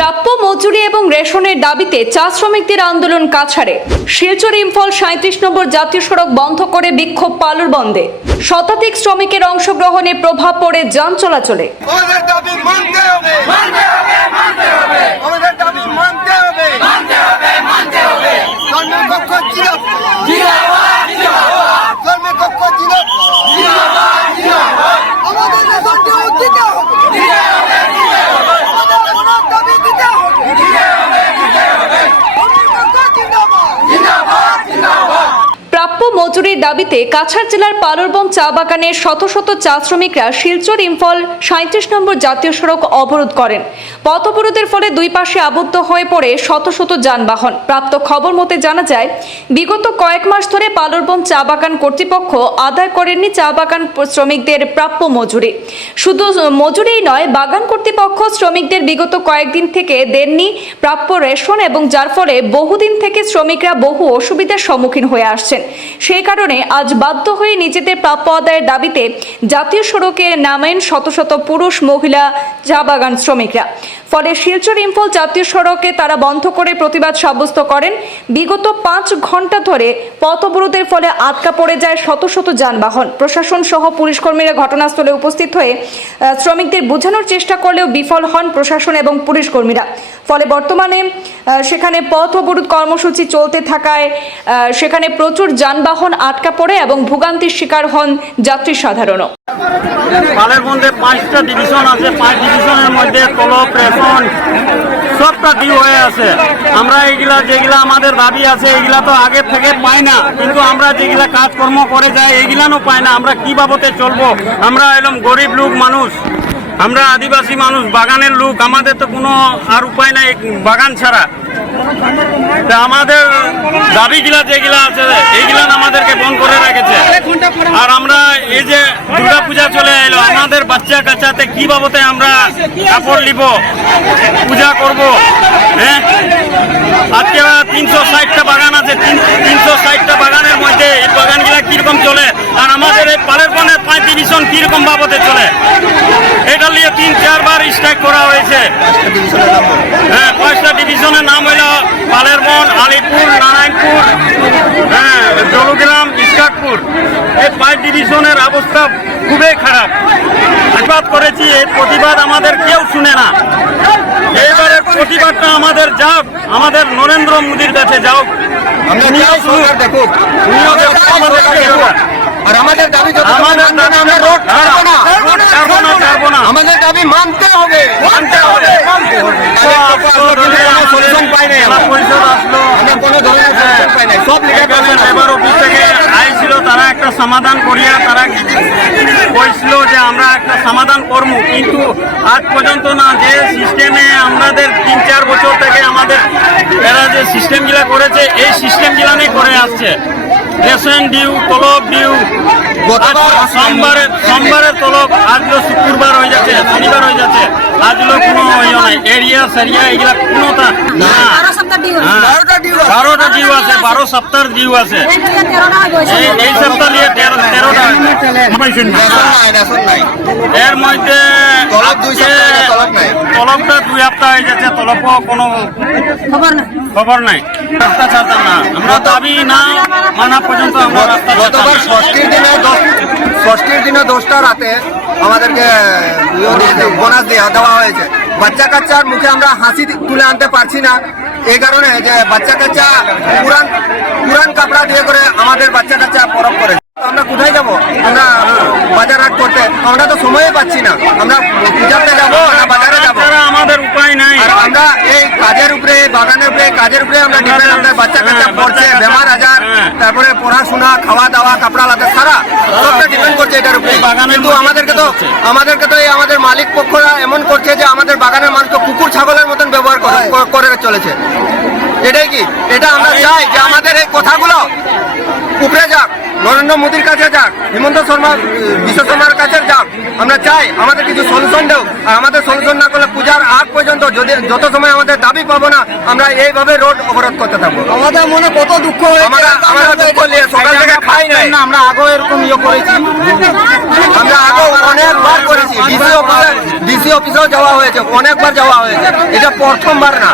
প্রাপ্য মজুরি এবং রেশনের দাবিতে চা শ্রমিকদের আন্দোলন কাছাড়ে। শিলচর ইম্ফল সাঁত্রিশ নম্বর জাতীয় সড়ক বন্ধ করে বিক্ষোভ পালুর বন্ধে শতাধিক শ্রমিকের অংশগ্রহণে প্রভাব পড়ে যান চলাচলে। আমাদের দাবি মানতে হবে মানতে হবে মানতে হবে আমাদের দাবি মানতে হবে মানতে হবে মানতে হবে কর্মপক্ষ জিরাফ জিরাফ জিরাফ কর্মপক্ষ জিরাফ জিরাফ জিরাফ আমাদের রেশনটি দিতে হবে দিতে হবে দিতে হবে আমাদের ওনার দাবি দিতে হবে দিতে হবে দিতে হবে কর্মপক্ষ জিন্দাবাদ জিন্দাবাদ জিন্দাবাদ প্রাপ্য মজুরির দাবিতে কাছাড় জেলার পালুরবন চা বাগানের শত শত চা শ্রমিকরা শিলচর ইম্ফল সাঁত্রিশ নম্বর জাতীয় সড়ক অবরোধ করেন। পথ অবরোধের ফলে দুই পাশে আবদ্ধ হয়ে পড়ে শত শত যানবাহন। প্রাপ্ত খবর মতে জানা যায়, বিগত কয়েক মাস ধরে পালুরবন চা বাগান কর্তৃপক্ষ আদায় করেননি চা বাগান শ্রমিকদের প্রাপ্য মজুরি। শুধু মজুরিই নয়, বাগান কর্তৃপক্ষ শ্রমিকদের বিগত কয়েকদিন থেকে দেননি প্রাপ্য রেশন এবং যার ফলে বহুদিন থেকে শ্রমিকরা বহু অসুবিধার সম্মুখীন হয়ে আসছেন। সেই কারণে আজ বাধ্য হয়ে নিজেদের প্রাপ্য আদায়ের দাবিতে জাতীয় সড়কে নামেন শত শত পুরুষ মহিলা চা বাগান শ্রমিকরা। ফলে শিলচর ইম্ফল জাতীয় সড়কে তারা বন্ধ করে প্রতিবাদ সাব্যস্ত করেন। বিগত পাঁচ ঘণ্টা ধরে পথ অবরোধের ফলে আটকা পড়ে যায় শত শত যানবাহন। প্রশাসন সহ পুলিশ কর্মীরা ঘটনাস্থলে উপস্থিত হয়ে শ্রমিকদের বোঝানোর চেষ্টা করলেও বিফল হন প্রশাসন এবং পুলিশ কর্মীরা। ফলে বর্তমানে সেখানে পথ অবরোধ কর্মসূচি চলতে থাকায় সেখানে প্রচুর যানবাহন আটকা পড়ে এবং ভোগান্তির শিকার হন যাত্রী সাধারণও। পালের মধ্যে পাঁচটা ডিভিশন আছে। পাঁচ ডিভিশনের মধ্যে তলব রেশন সবটা ডিউ হয়ে আছে। আমরা এইগুলা, যেগুলা আমাদের দাবি আছে এগুলা তো আগে থেকে পাই না। কিন্তু আমরা যেগুলা কাজকর্ম করে যাই এগুলানো পাই না। আমরা কি বাবতে চলবো? আমরা এলাম গরিব লোক মানুষ। আমরা আদিবাসী মানুষ, বাগানের লোক। আমাদের তো কোনো আর উপায় নাই বাগান ছাড়া। আমাদের দাবিগুলা যেগুলা আছে, এইগুলা আমাদেরকে বন্ধ করে রেখেছে। আর আমরা এই যে দুর্গা পূজা চলে এলো, আমাদের বাচ্চা কাচ্চাতে কি বাবতে আমরা কাপড় নিব? পূজা করব? হ্যাঁ? আজকে তিনশো ষাটটা বাগান আছে তিনশো ষাটটা বাগানের মধ্যে এই বাগানগুলা কীরকম চলে? আর আমাদের এই পালের বনের পাঁচ ডিভিশন কীরকম বাবতে চলে এটা নিয়ে তিন চারবার স্ট্রাইক করা হয়েছে। হ্যাঁ পাঁচটা ডিভিশনের নাম হইল পালেরবন আলিপুর নারায়ণপুর হ্যাঁ জলগ্রাম ইস্কাটপুর এই পাঁচ ডিভিশনের অবস্থা খুবই খারাপ। প্রতিবাদ করেছি এই প্রতিবাদ আমাদের কেউ শুনে না। এইবারে প্রতিবাদটা আমাদের যাক আমাদের নরেন্দ্র মোদীর কাছে যাও আমরা উনিও দেখুক। উনিও আমাদেরকে এবার। আর আমাদের দাবি আমাদের আমরা রোড ছাড়বো না। ছাড়বো না, ছাড়বো না। আমাদের দাবি মানতে হবে। মানতে হবে। সলিউশন পাই নাই আমরা। পরিষদ আসলো। আমরা কোনো ধরনের সলিউশন পাই নাই। সব লিখে এখানে অফিস থেকে আইছিল তারা একটা সমাধান করিয়া তারা কইছিল যে আমরা একটা সমাধান করব কিন্তু আজ পর্যন্ত না যে সিস্টেমে আমাদের তিন চার বছর থেকে আমাদের এরা যে সিস্টেমগুলা করেছে এই সিস্টেমগুলা করে আসছে। রেশন ডিউ তলব ডিউ সোমবারে সোমবারের তলব আজলো শুক্রবার হয়ে যাচ্ছে শনিবার হয়ে যাচ্ছে। আজলো কোনো ইয়ে নাই এরিয়া সেরিয়া এগুলা কোনোটা না। বারো সপ্তাহ ডিউ হ্যাঁ। বারোটা ডিউ আছে। বারোটা ডিউ আছে। বারো সপ্তাহের ডিউ আছে। এই সপ্তাহ নিয়ে তেরো তেরোটা এর মধ্যে দুই সপ্তাহ হলো, তলব নাই। তলবটা দুই সপ্তাহ হয়ে যাচ্ছে তলবও কোনো খবর না খবর নাই। রাস্তা ছাড়তাম না। আমরা দাবি না মানা পর্যন্ত আমরা রাস্তা গতবার ষষ্ঠীর দিনে ষষ্ঠীর দিনে দশটা রাতে আমাদেরকে বোনাস দেওয়া দেওয়া হয়েছে। বাচ্চা কাচ্চার মুখে আমরা হাসি তুলে আনতে পারছি না। এই কারণে যে বাচ্চা কাচ্চা পুরান পুরান কাপড়া দিয়ে করে আমাদের বাচ্চা কাচ্চা পরব করে আমরা কোথায় যাব? আমরা বাজার হাট আমরা তো সময় পাচ্ছি না। আমরা পূজাতে যাব না বাজারে যাব। আমাদের উপায় নাই। আর আমরা এই কাজের উপরে বাগানের উপরে কাজের উপরে আমরা ডিপেন্ড আমাদের বাচ্চা কাচ্চা হ্যাঁ, পড়ছে বেমার আজার হ্যাঁ। তারপরে পড়াশোনা খাওয়া দাওয়া কাপড়া লাতা সারা সবটা ডিপেন্ড করছে এটার উপরে। কিন্তু আমাদেরকে তো আমাদেরকে তো এই আমাদের মালিক পক্ষরা এমন করছে যে আমাদের বাগানের মানুষ তো কুকুর ছাগলের ব্যবহার করে চলেছে। এটাই কি? এটা আমরা চাই যে আমাদের এই কথাগুলো উপরে যাক নরেন্দ্র মোদীর কাছে যাক হিমন্ত শর্মা বিশ্ব শর্মার কাছে যাক। আমরা চাই আমাদের কিছু সলিউশন দেও। আর আমাদের সলিউশন না করলে পূজার আগ পর্যন্ত যদি যত সময় আমাদের দাবি পাবো না আমরা এইভাবে রোড অবরোধ করতে থাকব। আমাদের মনে কত দুঃখ হয়েছে আমরা আমরা দুঃখ নিয়ে সকাল থেকে খাই নাই না আমরা আগেও এরকম ইয়ে করেছি। আমরা আগে অনেকবার করেছি। ডিসি অফিসে ডিসি অফিসেও যাওয়া হয়েছে। অনেকবার যাওয়া হয়েছে। এটা প্রথমবার না।